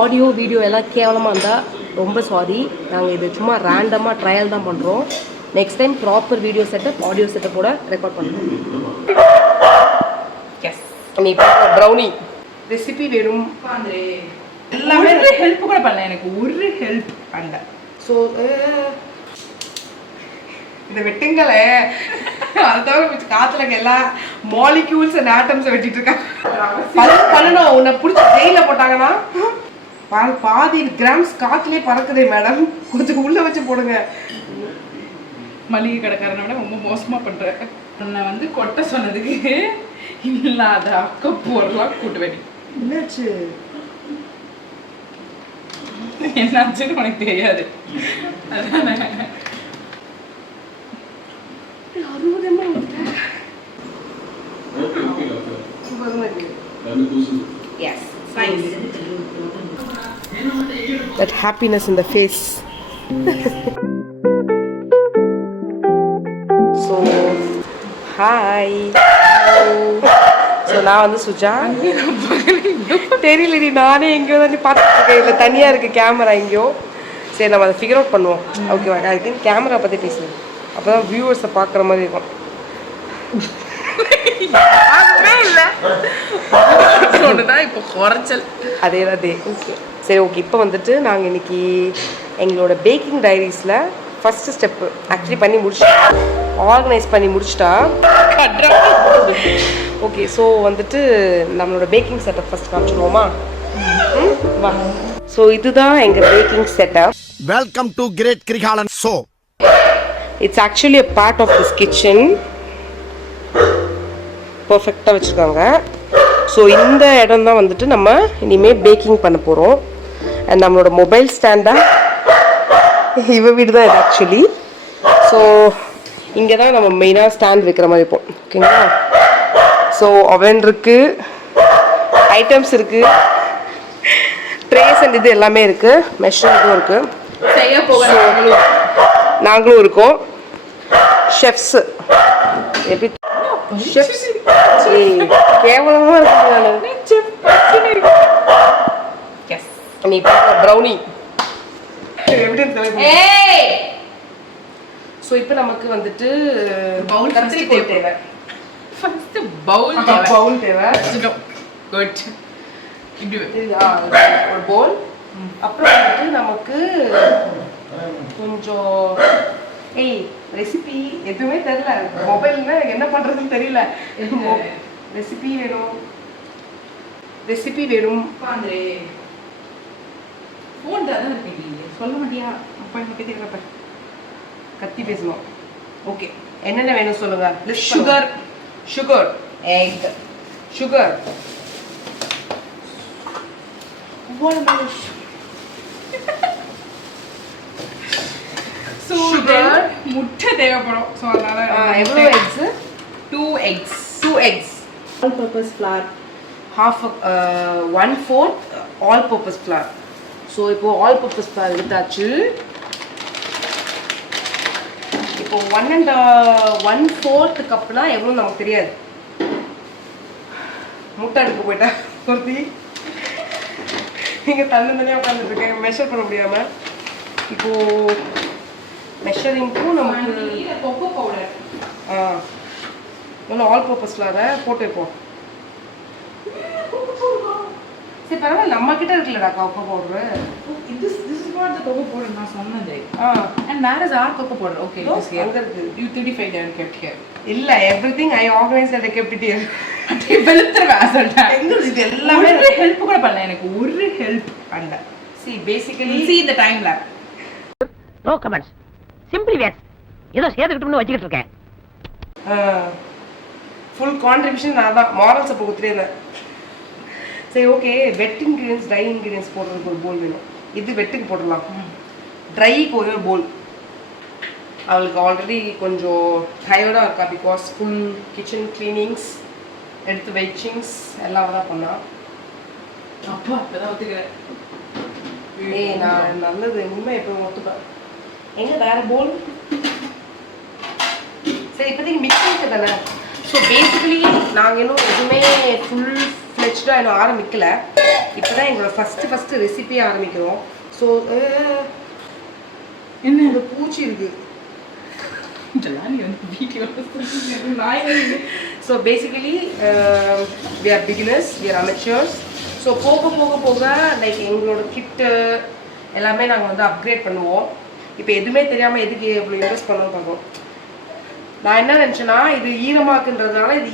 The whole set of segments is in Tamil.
ஆடியோ வீடியோ எல்லாம் கேவலமாக இருந்தால் ரொம்ப சாரி. நாங்கள் இது சும்மா ரேண்டமாக ட்ரையல் தான் பண்ணுறோம். Next time proper video setup audio செட்டப்போட ரெக்கார்ட் பண்ணுறோம். எஸ், நீ ப்ரௌனி ரெசிபி வேணும் எல்லாமே ஹெல்ப் கூட பண்ணல, எனக்கு ஒரு ஹெல்ப் பண்ணல. ஸோ இந்த வெட்டுங்களை அதை தவிர காத்துல எல்லா மாலிக்யூல்ஸ் அண்ட் ஆட்டம்ஸை வெட்டிட்டு இருக்காங்க. பண்ணணும். உன்னை பிடிச்சி ஜெயிலில் போட்டாங்கன்னா பாதி கிராம்ஸ் காத்துலேயே பறக்குதே மேடம், கொஞ்சம் உள்ள வச்சு போடுங்க. மளிகை கடைக்காரனை விட ரொம்ப மோசமா பண்றேன். உன்னை வந்து கொட்ட சொன்னதுக்கு இல்லாத அக்கப்போரெல்லாம் கூட்டு வெடி. என்னாச்சு என்னாச்சுன்னு உனக்கு தெரியாது. அதானே 60 Yes, nice. That happiness in the face. So, hi. So நான் வந்து சுஜா. தெரியலடி, நானே எங்கேயோ தான் பார்த்துட்டு இருக்கேன். இல்லை தனியாக இருக்குது கேமரா எங்கேயோ. சரி, நம்ம அதை ஃபிகர் அவுட் பண்ணுவோம். ஓகேவா? ஐ திங்க் கேமரா பற்றி பேசுவேன், அப்போ தான் வியூவர்ஸை பார்க்குற மாதிரி இருக்கும். இல்லை ஒன்றுதான் இப்போ குறைச்சல். அதே ஓகே. சரி, ஓகே. இப்போ வந்துட்டு நாங்கள் இன்னைக்கு எங்களோட பேக்கிங் டைரிஸில் ஃபஸ்ட்டு ஸ்டெப்பு ஆக்சுவலி பண்ணி முடிச்சிட்டா, ஆர்கனைஸ் பண்ணி முடிச்சிட்டா. ஓகே, ஸோ வந்துட்டு நம்மளோட பேக்கிங் செட்டப் ஃபஸ்ட் காமிச்சிடுவோமா? வா. ஸோ இதுதான் எங்கள் baking setup. Welcome to great Kirikalan show. It's actually a part of this kitchen. பர்ஃபெக்டாக வச்சுருக்காங்க. ஸோ இந்த இடம் தான் வந்துட்டு நம்ம இனிமேல் பேக்கிங் பண்ண போகிறோம். அண்ட் நம்மளோட மொபைல் ஸ்டாண்டாக இவ வீடு தான் இது ஆக்சுவலி. ஸோ இங்கே தான் நம்ம மெயினாக ஸ்டாண்ட் வைக்கிற மாதிரி இருப்போம். ஓகேங்களா? ஸோ அவன் இருக்குது, ஐட்டம்ஸ் இருக்குது, ட்ரேஸ் அண்ட் இது எல்லாமே இருக்குது, மெஷரிங்கும் இருக்குது. செய்ய போக நாங்களும் இருக்கோம். ஷெஃப்ஸு எப்படி ஷெஃப்ஸ் கேவலமாக இருக்கு. நீ ப்ரௌனி எப்படி? ஸோ இப்போ நமக்கு வந்துட்டு பவுல் தேவை. ஃபர்ஸ்ட் பவுல் தேவை. குட். இப்படி ஒரு பவுல். அப்புறம் வந்துட்டு நமக்கு கொஞ்சம் ரெசிபி எதுவுமே தெரியல, மொபைல்ல என்ன பண்றதுன்னு தெரியல. ரெசிபி வேணும். ஃபோன் தான் இருக்கு, சொல்ல மாட்டியா? அப்பா என்ன கேட்குறப்ப கத்தி பேசணும். ஓகே, என்னென்ன வேணும் சொல்லுங்க. சுகர், எக், சுகர், சுகர், முட்டை தேவைப்படும். ஸோ அதனால எவ்வளோ X? 2 eggs. All purpose flower, 1/4 all purpose flower. So இப்போ ஆல் பர்பஸ் ஃப்ளார் எடுத்தாச்சு. இப்போ 1/4 கப்னா எவ்வளோ நமக்கு தெரியாது. முட்டை எடுக்க போயிட்டா ஒருத்தி இங்கே தனியாக உட்காந்துட்டு இருக்கேன், மெஷர் பண்ண முடியாமல். இப்போது மெஷரிங்க்கும் நமக்கு கொக்கோ பவுடர் நல்லா ஆல் பர்பஸ் ஃப்ளாரை போட்டு வைப்போம். சரி, பரவாயில்ல, நம்ம கிட்ட இருக்குல்லடா cocoa powder. This is what the cocoa powder நான் சொன்னது. And where is our cocoa powder? Okay, this here. அங்க இருக்கு. You 35 and kept here. இல்ல, everything I organized and I kept it here. வெளுத்துறவே சொல்றேன். எங்க இது எல்லாமே ஒரு ஹெல்ப் கூட பண்ணல, எனக்கு ஒரு ஹெல்ப் பண்ணல. See, basically see the time lapse. No comments. Simply yes. ஏதோ சேர்த்துக்கிட்டோம்னு வச்சுக்கிட்டு இருக்கேன். ஃபுல் கான்ட்ரிபியூஷன் நான் தான். மாரல் சப்போர்ட் கொடுத்துட்டே. சரி, ஓகே. வெட் இன்க்ரீடியன்ஸ், ட்ரை இன்க்ரீடியன்ஸ் போடுறதுக்கு ஒரு போல் வேணும். இது வெட்டுக்கு போடலாம், ட்ரைக்கு ஒரு போல். அவளுக்கு ஆல்ரெடி கொஞ்சம் டயர்டாக இருக்கா, பிகாஸ் ஃபுல் கிச்சன் க்ளீனிங்ஸ், எடுத்து வெச்சிங்ஸ் எல்லாம் தான் பண்ணா. அப்பா இப்போதான் ஒத்துக்கிறேன். நான் நல்லது உண்மை எப்போ ஒத்துப்பேன். எங்கே வேறு போல்? சரி, இப்போதைக்கு மிக்சிங் தானே. ஸோ பேசிக்கலி நாங்கள் இன்னும் எதுவுமே ஃபுல் ஃப்ளெஜ்டாக இன்னும் ஆரம்பிக்கல. இப்போ தான் எங்களோட ஃபஸ்ட்டு ரெசிபியே ஆரம்பிக்கிறோம். ஸோ என்ன ஒரு பூச்சி இருக்குது. So basically we are beginners, we are amateurs. So போக போக போக லைக் எங்களோட கிட்டு எல்லாமே நாங்கள் வந்து அப்கிரேட் பண்ணுவோம். இப்போ எதுவுமே தெரியாமல் எதுக்கு இவ்வளோ இன்வெஸ்ட் பண்ணணும்னு பார்ப்போம். நான் என்ன நினச்சேன்னா இது ஈரமாக்குன்றதுனால இது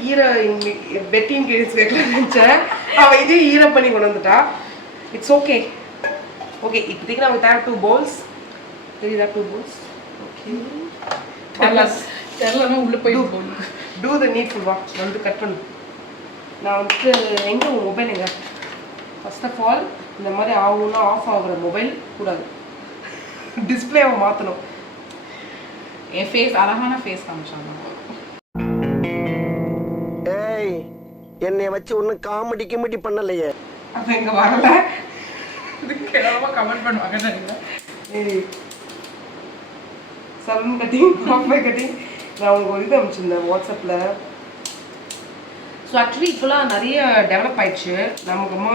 பெட்டிங் கிழிச்சு வைக்கலாம்னு நினச்சேன். அவள் இதே ஈரம் பண்ணி கொண்டு வந்துட்டா. It's okay. ஓகே, இப்போதைக்கு நமக்கு தேவை 2 bowls. தெரியுதா 2 bowls? ஓகே, தெரியலன்னா உள்ளே போய் டூ த நீட்ஃபுல். வா வந்து கட் பண்ணு. நான் வந்துட்டு எங்கே உங்கள் மொபைல் எங்கே? ஃபர்ஸ்ட் ஆஃப் ஆல் இந்த மாதிரி ஆகும்னா ஆஃப் ஆகுற மொபைல் கூடாது, டிஸ்பிளேவை மாற்றணும். என் ஃபேஸ் அழகான ஃபேஸ் காமிச்சாங்க. ஏய், என்னை வச்சு ஒன்னும் காமெடி கிமெடி பண்ணலையே. அப்போ இங்கே வரல, இதுக்கு எல்லாமே கமெண்ட் பண்ணுவாங்க நினைக்கிறேன். ஏய், சலூன் கட்டிங், ஆஃப் கட்டிங். நான் உங்களுக்கு ஒரு இது அனுப்பிச்சிருந்தேன் வாட்ஸ்அப்பில். ஸோ ஆக்சுவலி இப்போலாம் நிறைய டெவலப் ஆயிடுச்சு. நமக்குமா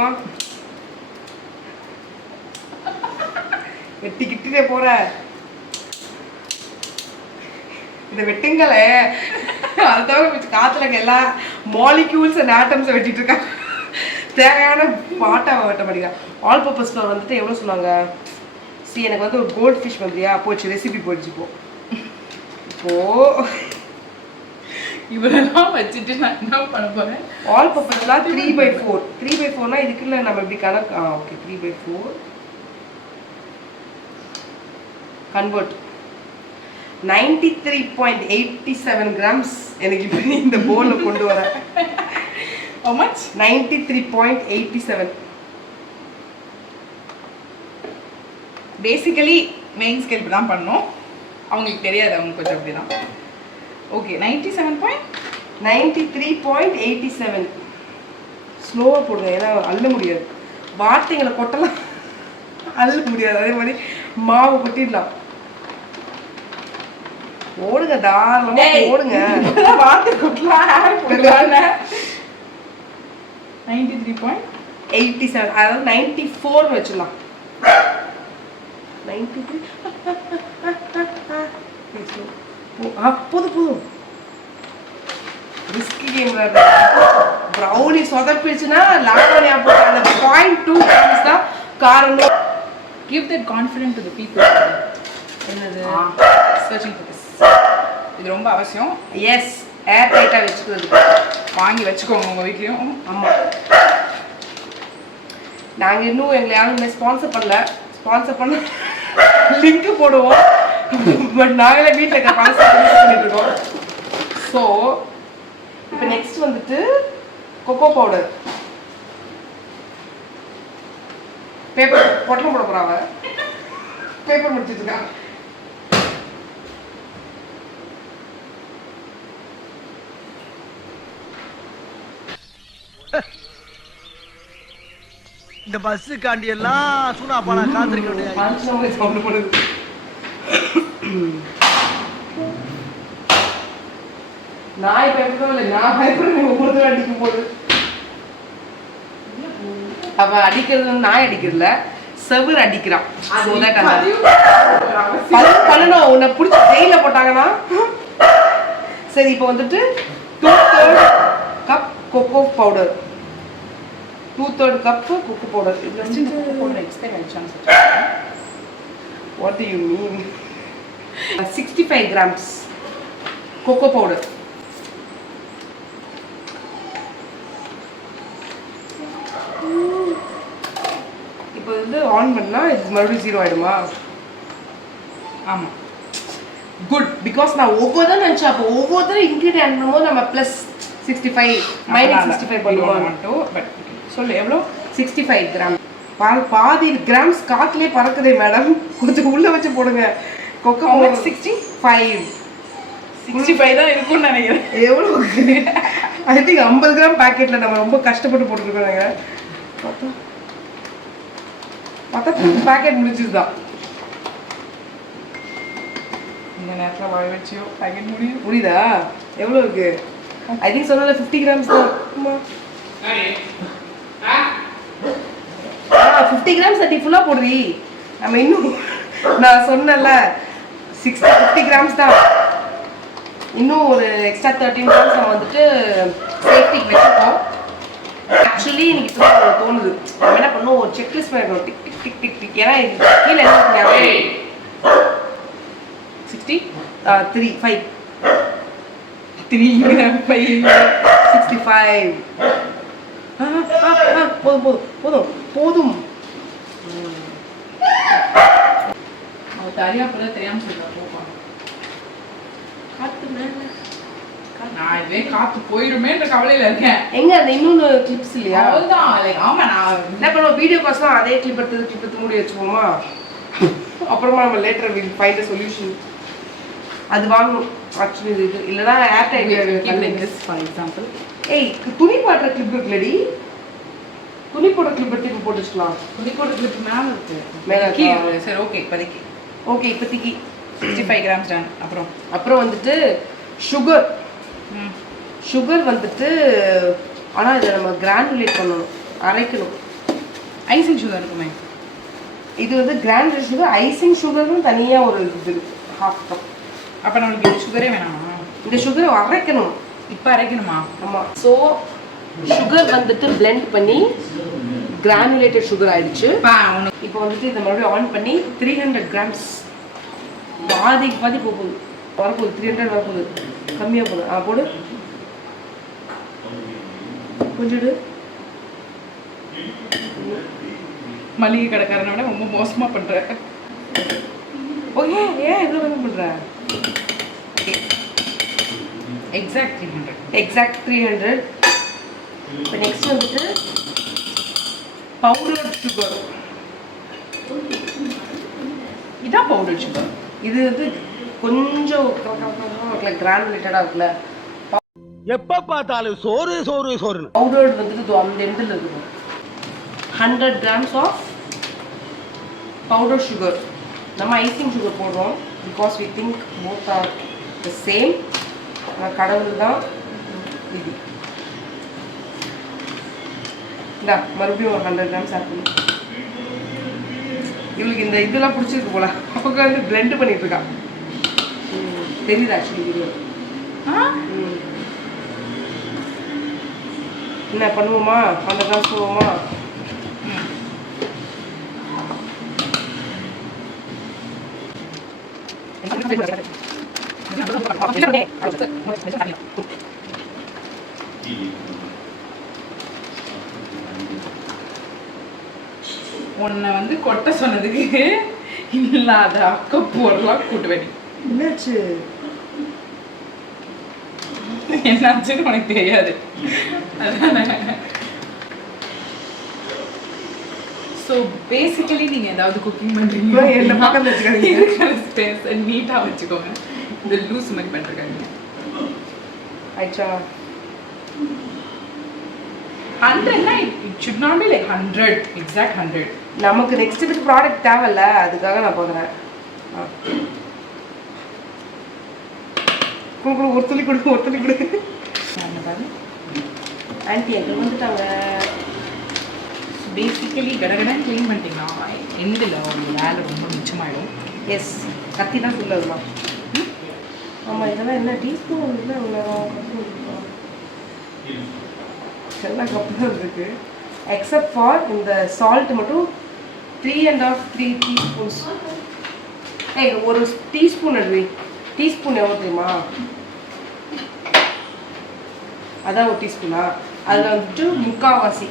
வெட்டிக்கிட்டே போகிற இந்த வெட்டுங்களை அதை தவிர காற்றுல இருக்க எல்லா மாலிக்யூல்ஸ் அண்ட் ஆட்டம்ஸை வெட்டிட்டு இருக்காங்க. தேவையான பாட்டை வெட்ட மாட்டேங்க. ஆல் பர்பஸ் ஃப்ளோர் வந்துட்டு எவ்வளோ சொன்னாங்க? எனக்கு வந்து ஒரு கோல்ட் ஃபிஷ் வந்துறியா போச்சு, ரெசிபி போயிடுச்சு. இப்போ இவரெல்லாம் வச்சுட்டு நான் என்ன பண்ண போகிறேன்? ஆல் பர்பஸ்லாம் 3/4. 3/4னா இதுக்குள்ள நம்ம எப்படி கணக்கு? Okay, 3/4 convert 93.87 grams. எனக்கு இப்போ இந்த போலில் கொண்டு வர How much? 93.87. Basically main scale இப்படி தான் பண்ணோம். அவங்களுக்கு தெரியாது, அவங்க கொஞ்சம் அப்படி தான். ஓகே, 93.87. ஸ்லோவாக போடுங்க, ஏன்னா அள்ள முடியாது. வார்த்தைங்களை கொட்டலாம், அள்ள முடியாது. அதே மாதிரி மாவு கொட்டிடலாம். ஓடுங்க, தாராளமாக ஓடுங்க. வார்த்தை கொட்டலாம், 93.87. அதாவது 94 வச்சிடலாம். 93. போதும். ரிஸ்கி கேம் ப்ரௌனி சொதப்பிடுச்சுன்னா லாவண்யா போட்ட அந்த 0.2 கிராம்ஸ் தான் காரணம். Give that confidence to the people. என்னது? Searching for this. இது ரொம்ப அவசியம். எஸ், ஏர் டைட்டாக வச்சுக்கிறது. வாங்கி வச்சுக்கோங்க உங்கள் வீட்லேயும். ஆமாம், நாங்கள் இன்னும் எங்களை யாரும் ஸ்பான்சர் பண்ணல. ஸ்பான்சர் பண்ண லிங்க் போடுவோம். பட் நாங்களே வீட்டில் இருக்க பழசை பண்ணிட்டு இருக்கோம். ஸோ இப்போ நெக்ஸ்ட் வந்துட்டு கொக்கோ பவுடர். பேப்பர் பொட்டலம் போட போகிறாங்க. பேப்பர் முடிச்சிட்டு இருக்காங்க. இந்த பஸ் காண்டி எல்லாம் சூனா பானா காத்திருக்க வேண்டியது. நாய் பயப்படவும் இல்லை, நான் பயப்படுறேன். ஒவ்வொருத்தரும் அடிக்கும் போது அவ அடிக்கிறது நாய் அடிக்கிறதுல செவுர் அடிக்கிறான். பண்ணணும், உன்னை பிடிச்சி ஜெயில போட்டாங்கன்னா. சரி, இப்போ வந்துட்டு 2/3 cup cocoa powder. 2/3 cup cocoa powder. What to you mean? 65 grams cocoa powder. இப்போ வந்து ஆன் பண்ணால் இது மறுபடியும் 0 ஆகிடுமா? ஆமாம், குட். பிகாஸ் நான் ஒவ்வொரு நினச்சேன். அப்போ ஒவ்வொரு இன்க்ரீடியன்ட் பண்ணும்போது நம்ம +65 -65 பண்ணுவோம். பட் சொல்லு எவ்வளோ? 65 கிராம். பாதி கிராம்ஸ் காட்டிலே பறக்குதே மேடம், கொஞ்சம் உள்ள வச்சு போடுங்க. கொக்கோ 65 தான் இருக்கும்னு நினைக்கிறேன். எவ்வளோ? ஐ திங்க் 50 கிராம் பேக்கெட்டில் நம்ம ரொம்ப கஷ்டப்பட்டு போட்டுருக்கோங்க. பார்த்தா பேக்கெட் முடிஞ்சதுதான். இந்த நேரத்தில் வாய் வச்சியோ பேக்கெட் புரியுதா? எவ்வளோ இருக்கு? ஐ திங்க் சொன்னால 50 கிராம்ஸ் தான். 50 கிராம்ஸ் தட்டி ஃபுல்லாக போடுறீ. நம்ம இன்னும் நான் சொன்னல 50 கிராம்ஸ் தான். இன்னும் ஒரு எக்ஸ்ட்ரா 13 கிராம்ஸ் நம்ம வந்துட்டு சேஃப்டிக்கு வச்சுருக்கோம். ஆக்சுவலி எனக்கு இப்போ தான் தோணுது, நம்ம என்ன பண்ணோம், ஒரு செக்லிஸ்ட் பண்ணிடணும். Tick tick tick tick tick. ஏன்னா இது கீழே என்ன பண்ணாவே 60 3 5 3 5 65. போதும் போதும் போதும் போதும். அவள் தரியா போல தெரியாம சொல்லிட்டா போப்பாங்க. காத்து மேலே நான் இதுவே காத்து போயிருமேன்ற கவலையில இருக்கேன். எங்க அந்த இன்னொன்று கிளிப்ஸ் இல்லையா? அவ்வளவுதான். ஆமா, நான் என்ன பண்ணுவோம், வீடியோ காசும் அதே கிளிப் எடுத்து மூடி வச்சுப்போமா? அப்புறமா நம்ம later will find a solution. அது வாங்கணும் ஆக்சுவலி. இது இல்லைனா ஏர் டைட் ஃபார் எக்ஸாம்பிள். ஏய், துணி போடுற கிளிப் இருக்குல்லடி, துணி போடுற கிளிப் எடுத்து இப்போ போட்டு வச்சுக்கலாம். துணி போட்ட கிளிப் மேலே இருக்கு. மேலே கீழே. சரி, ஓகே. இப்போதைக்கு ஓகே. இப்போதைக்கு 65 கிராம்ஸ் டன். அப்புறம் வந்துட்டு சுகர் வந்துட்டு, ஆனால் இதை நம்ம கிரானுலேட் பண்ணணும், அரைக்கணும். ஐசிங் சுகர் இருக்குமே. இது வந்து கிரானுலேட் சுகர், ஐசிங் சுகர்னு தனியாக ஒரு இது 1/2 கப். அப்போ நம்மளுக்கு இந்த சுகரே வேணாமா? இந்த சுகரை அரைக்கணும். இப்போ அரைக்கணுமா? ஆமாம். ஸோ சுகர் வந்துட்டு பிளெண்ட் பண்ணி கிரானுலேட்டட் சுகர் ஆயிடுச்சு. இப்போ வந்துட்டு இதை மறுபடியும் ஆன் பண்ணி 300 கிராம்ஸ் பாதிக்கு பாதி போகுது, வரப்போகுது. 300 வரப்போகுது, கம்மியாக போகுது. போடு, கொஞ்சம். மளிகை கடைக்காரனை விட ரொம்ப மோசமாக பண்ணுறேன். ஓகே, ஏன் இவ்வளோ கம்மி பண்ணுற? எக்ஸாக்ட் 300. எக்ஸாக்ட் 300. இப்போ நெக்ஸ்ட் வந்துட்டு பவுடர் சுகர். இதான் பவுடர் சுகர். இது வந்து கொஞ்சம் கிரானுலேட்டடாக இருக்குல்ல. எப்ப பார்த்தாலும் சோறு சோறு சோறு. பவுடர் வந்துட்டு அந்த எண்டில் இருக்குது. 100 கிராம்ஸ் ஆஃப் பவுடர் சுகர். நம்ம ஐசிங் சுகர் போடுறோம் because we think both are the same. கடவுள் தான் இது. இந்தா மறுபடியும் ஒரு 100 கிராம்ஸ் ஆட் பண்ணி. இவளுக்கு இந்த இதெல்லாம் பிடிச்சிருக்கு போல, அப்போ வந்து பிளெண்ட் பண்ணிட்டு இருக்கா. தெரியுது ஆக்சுவலி வீடியோ. என்ன பண்ணுவோமா, 100 கிராம்ஸ் போவோமா? உன்னை வந்து கொட்ட சொன்னதுக்கு இல்லாத அக்கப்போரெல்லாம் கூட்டு வேண்டி. என்னாச்சு என்னாச்சுன்னு உனக்கு தெரியாது. ஸோ பேசிக்கலி நீங்கள் ஏதாவது குக்கிங் பண்ணுறீங்க, என்ன பக்கத்தில் வச்சுக்காதீங்க, நீட்டாக வச்சுக்கோங்க. இந்த லூஸ் மாதிரி பண்ணுறாங்க. ஆயிடுச்சா? 100னா it should not be like 100 exact 100. நமக்கு நெக்ஸ்ட் இதுக்கு ப்ராடக்ட் தேவையில்ல, அதுக்காக நான் போகிறேன். ஒரு துளி கொடு, ஒரு துளி கொடு. ஆன்ட்டி எங்கே வந்துட்டாங்க? பேசிக்கலி கடகடன் க்ளீன் பண்ணிட்டீங்கன்னா எண்டில் ஒரு வேலை ரொம்ப மிச்சமாயிடும். எஸ், கத்தி தான் சொல்லலாம். ஆமாம், இதெல்லாம் என்ன டீஸ்பூன் இல்லை, எல்லாம் கப்பு தான் இருக்குது. எக்ஸப்ட் ஃபார் இந்த சால்ட் மட்டும் 3 டீஸ்பூன்ஸ். ஏய், ஒரு டீஸ்பூன் எடுவி. டீஸ்பூன் எவ்வளோ தெரியுமா? அதான் ஒரு டீஸ்பூனா? அதில் வந்துட்டு 3/4.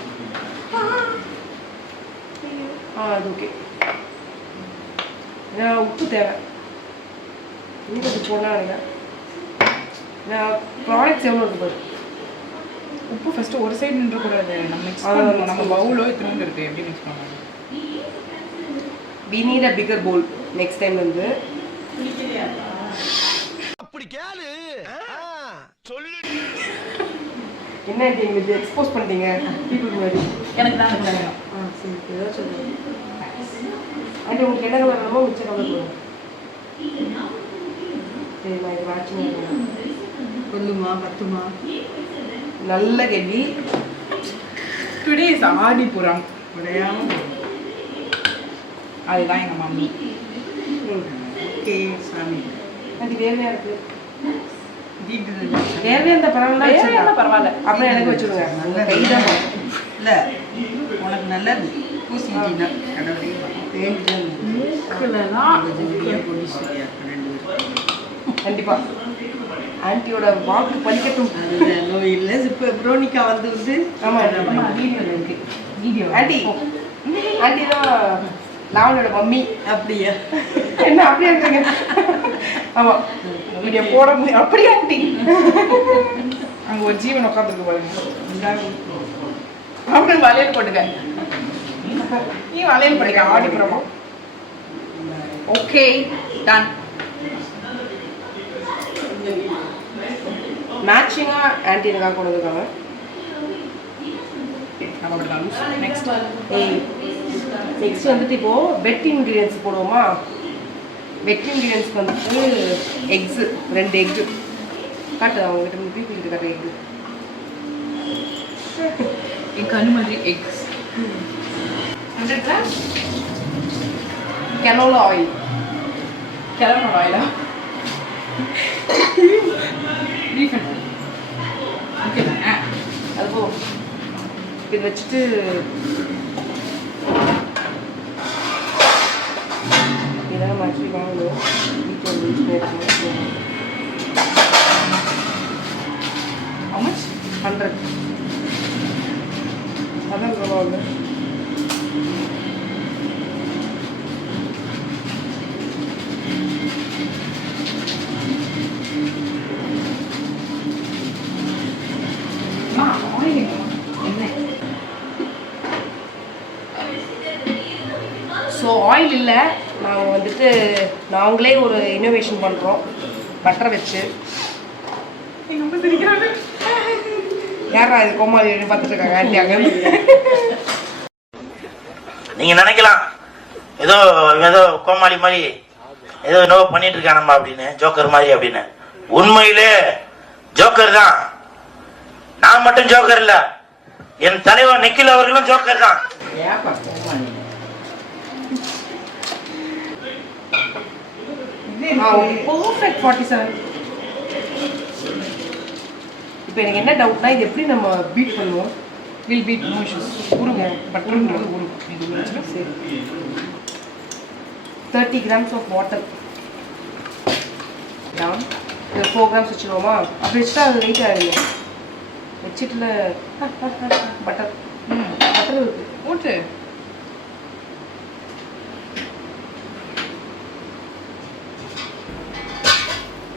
அது ஓகே. ஏன்னா உப்பு தேவை, இன்னும் கொஞ்சம் போனால் நினைக்கிறேன். நான் ப்ராடக்ட்ஸ் எவ்வளோ இருக்கு பாரு. உப்பு ஃபஸ்ட்டு ஒரு சைடு நின்றக்கூடாது, நம்ம மிக்ஸ் பண்ணணும். நம்ம பவுலோ திரும்ப இருக்குது, எப்படி மிக்ஸ் பண்ணணும்? we need a bigger bowl next time வந்து. அப்படி கேளு சொல்லு. என்ன எங்களுக்கு எக்ஸ்போஸ் பண்ணிட்டீங்க பீப்புள் மாதிரி. எனக்கு தான் வேணும். சரி, ஏதோ சொல்லுங்கள். அண்ட் உங்களுக்கு என்ன கலர் வேணுமோ மிச்சம் கலர் போடுங்க. சரி, நான் இது வாட்சிங் சொல்லுமா பத்துமா? நல்ல கேள்வி. Today is Aadipooram. அதுதான் எங்கள் மம்மி. ஓகே சாமி, அது வேலையாக இருக்குது. வேறவே அந்த பரவாயில்ல, பரவாயில்ல. அப்புறம் எனக்கு வச்சுருங்க. நல்ல கைதான் இல்லை உனக்கு நல்லது பூசிட்டீங்கன்னா கண்டிப்பா ஆன்ட்டியோட வாக்கு பலிக்கட்டும். நோய் இல்லை. இப்போ புரோனிகா வந்து ஆமா வீடியோல இருக்கு. வீடியோ ஆன்ட்டி ஆன்ட்டி தான் லாவனோட மம்மி. அப்படியா? என்ன அப்படியே இருக்குங்க? ஆமா வீடியோ போட முடியும். அப்படியே ஆன்ட்டி அங்கே ஒரு ஜீவன் உட்காந்துருக்கு பாருங்க. அப்படின்னு வளையல் போட்டுக்க. நீ வளையல் போட்டுக்க ஆடிப்புறமா. Okay done. மேட்சிங்கா ஆன்ட்டி எனக்காக கொண்டு வந்துருக்காங்க. நெக்ஸ்ட் நெக்ஸ்ட் வந்துட்டு இப்போ வெட் இன்க்ரீடியன்ஸ் போடுவோமா? வெட் இன்க்ரீடியன்ஸ்க்கு வந்துட்டு எக்ஸு 2 எக்கு காட்டு. அவங்ககிட்ட பீப்பிள்கிட்ட காட்டு எக்கு. என் கண்ணு மாதிரி எக்ஸ் 100 கிராம் கெனோலா ஆயில். கிளம்பணும் ஆயிலா ரீஃபண்ட். ஓகே அது போ. இது வச்சுட்டு இதான் நம்ம ஆக்சுவலி வாங்கணும். வீட்டில் how much? 100. அதான் சொல்லுவாங்க. ஸோ ஆயில் இல்லை, நாங்கள் வந்துட்டு நாங்களே ஒரு இன்னோவேஷன் பண்ணுறோம் பட்டரை வச்சு. யாரா இது கோமாளி பார்த்துட்டு இருக்காங்க ஆண்டி அங்கே? நீங்க நினைக்கலாம் ஏதோ ஏதோ கோமாளி மாதிரி ஏதோ என்னவோ பண்ணிட்டு இருக்கானம்மா அப்படின்னு, ஜோக்கர் மாதிரி அப்படின்னு. உண்மையிலே ஜோக்கர் தான். நான் மட்டும் ஜோக்கர் இல்ல, என் தலைவர் நிக்கில் அவர்களும் ஜோக்கர் தான். பர்ஃபெக்ட் 47. இப்போ எனக்கு என்ன டவுட்னா, இது எப்படி நம்ம பீட் பண்ணுவோம்? Will beat no issues. உருகும் பட்டர்ன்றது உருகும். இது வச்சுட்டு சரி 30 grams ஆஃப் வாட்டர் கிராம். இது 4 grams வச்சுருவோமா? அப்படி வச்சுட்டா அது வெயிட் ஆகிடுங்க. வச்சுட்டுல பட்டர் பட்டர் இருக்கு ஊற்று.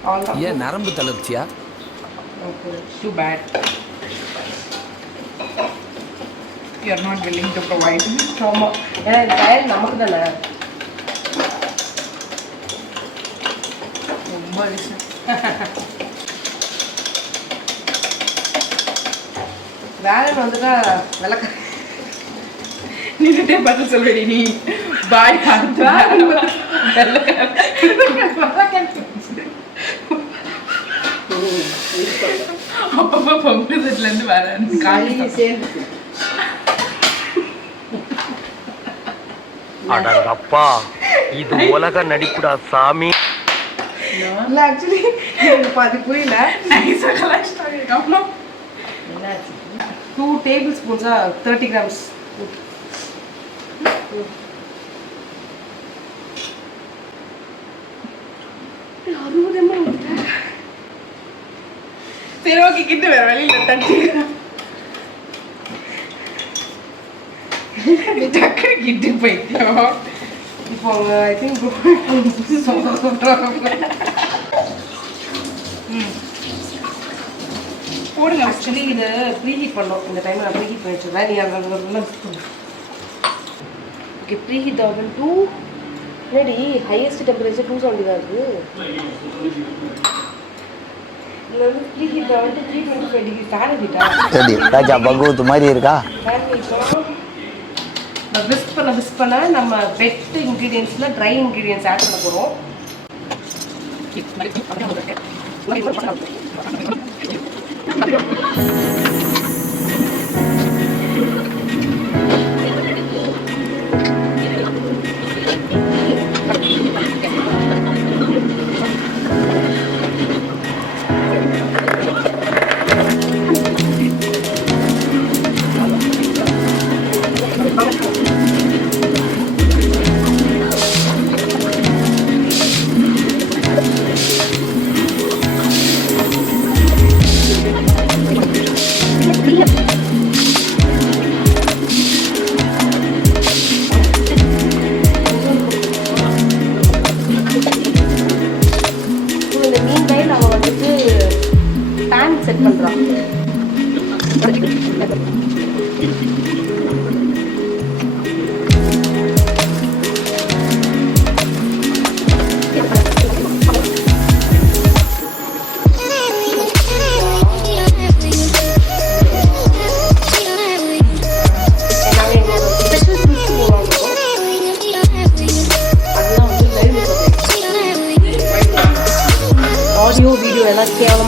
அவ்வளோதான். ஏன் நரம்பு தளர்ச்சியா? Too bad. You are not willing to provide. ஆமாம், ஏன்னா இந்த டயர் நமக்கு தானே. ரொம்ப விஷயம். வேலை வந்துட்டா விளக்க நீட்டே பதில் சொல்வேடி நீ. பாய் அப்பப்போ பொங்கல் செட்ல இருந்து வர காலி சேர்ந்து அடங்கப்பா, இது உலக நடிப்புடா சாமி. இல்லை ஆக்சுவலி எனக்கு அது புரியல. நைஸா கலாய்ச்சிட்டாங்க. அப்புறம் 2 tablespoons 30 grams. சரி ஓகே, கிட்ட வேற வழியில் தட்டி டக்குனு கிட்டு போயிட்டோம். இப்போ அவங்க ஐ திங்க் போடுங்க. ஆக்சுவலி இதை ப்ரீஹீட் பண்ணோம். இந்த டைமில் நான் ப்ரீஹீட் பண்ணி வச்சுருவேன். நீங்கள் ஓகே ப்ரீஹீட் ஆகும் 2. என்னடி ஹையஸ்ட் டெம்பரேச்சர் 270 தான் இருக்குது. இதில் வந்து ப்ரீஹீட் ஆகும் 325 டிகிரி ஃபேரன்ஹீட்டா? சரி ராஜா பகவத் மாதிரி இருக்கா? விஸ்க் பண்ண நம்ம வெட் இன்க்ரீடியன்ஸில் ட்ரை இன்க்ரீடியன்ஸ் ஆட் பண்ண போகிறோம்.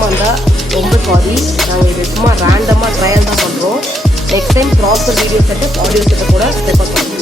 வந்தால் ரொம்ப சாரி. நாங்கள் இது சும்மா ரேண்டமாக ட்ரையல் தான் பண்ணுறோம். Next time proper video setup audio setup கூட ஸ்டெப் அப் பண்ணுறோம்.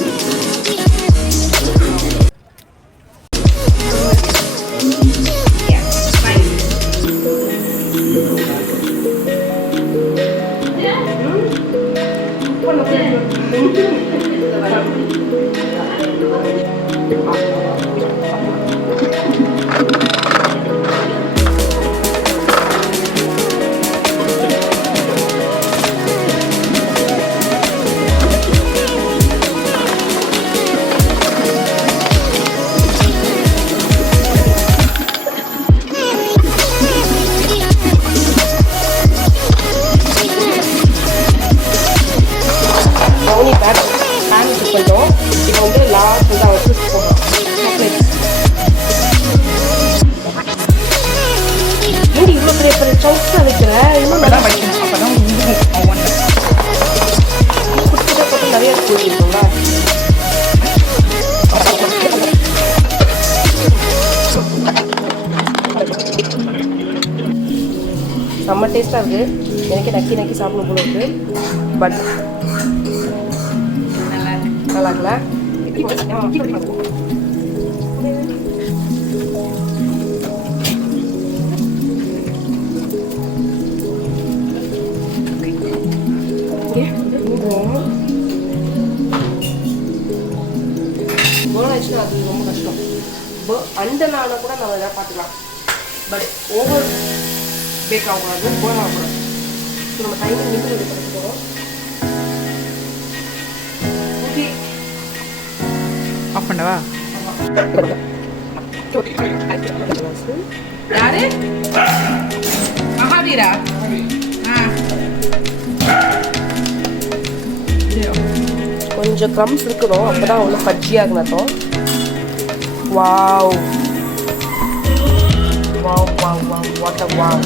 ப்ரௌனி பேன் யூஸ் பண்ணுறோம். இப்போ வந்து லாஸ்ட் வந்து அவர் சூஸ் போடுறோம். ஏன் இவ்வளோ பெரிய பெரிய சவுக்ஸாக வைக்கிற? இன்னும் நல்லா வைக்கணும், அப்பதான் உருகும் ஒவ்வொன்று. குட்டியாக போட்டு நிறைய போயிருக்கோங்களா? செம்ம டேஸ்ட்டாக இருக்குது. எனக்கு நக்கி நக்கி சாப்பிடணும் போல இருக்குது. பட் நல்லா இருக்குல்ல? போன ஆச்சுன்னா அது ரொம்ப கஷ்டம். அண்டனால கூட நம்ம எதாவது பார்த்துக்கலாம். பட் ஓவர் பேக் ஆகக்கூடாது, போன ஆகக்கூடாது. ஸோ நம்ம டைமிங் நின்று இது பண்ணிட்டு போகிறோம். ஓகே, ஆஃப் பண்ணவா? யாரு? மகாவீரா? கொஞ்சம் க்ரம்ஸ் இருக்கணும், அப்போ தான் அவ்வளோ பஜ்ஜியாகணும். Wow wow wow wow, what a wow,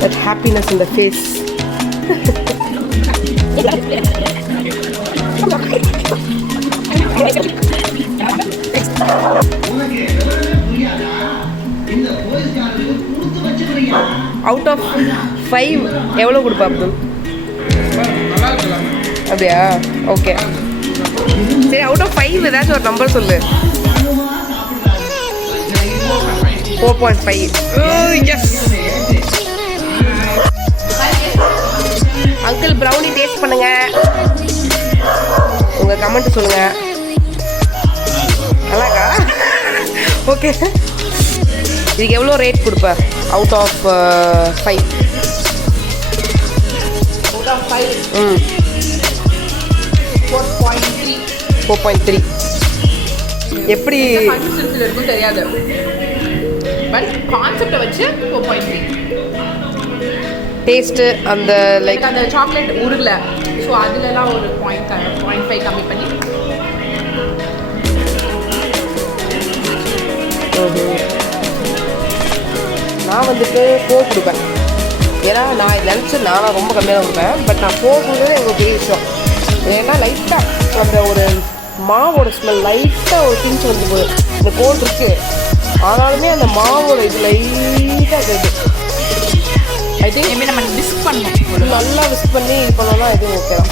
that happiness in the face. Out of 5 எவ்வளோ கொடுப்பா அப்துல்? அப்படியா? ஓகே, சரி, அவுட் ஆஃப் 5 ஏதாச்சும் ஒரு நம்பர் சொல்லு. 4.5. எஸ் அங்கிள், ப்ரௌனி டேஸ்ட் பண்ணுங்க, உங்கள் கமெண்ட் சொல்லுங்க. நல்லாக்கா? ஓகே, இதுக்கு எவ்வளோ ரேட் கொடுப்ப அவுட் ஆஃப் 5? Out of 5 4.3. எப்படி கன்சிஸ்டன்சியில் இருக்கும் தெரியாது, பட் கான்செப்டை வச்சு 4.3. டேஸ்ட்டு அந்த லைக் அந்த சாக்லேட் உருளை, ஸோ அதுலலாம் ஒரு 0.5 கம்மி பண்ணி. நான் வந்துட்டு 4 கொடுப்பேன். ஏன்னா நான் இது நினச்சி நானும் ரொம்ப கம்மியாக கொடுப்பேன். பட் நான் 4 கொடுக்குறது எனக்கு பெரிய விஷயம். ஏன்னா லைட்டாக அந்த ஒரு மாவோட ஸ்மெல் லைட்டாக ஒரு பிஞ்சு வந்து போகுது. இந்த கோல்டு இருக்குது, ஆனாலுமே அந்த மாவோட இது லைட்டாக இருக்குது. ஐ திங்க் நம்ம விஸ்க் பண்ணணும், நல்லா விஸ்க் பண்ணி பண்ணோம்னா இது ஓகே தான்.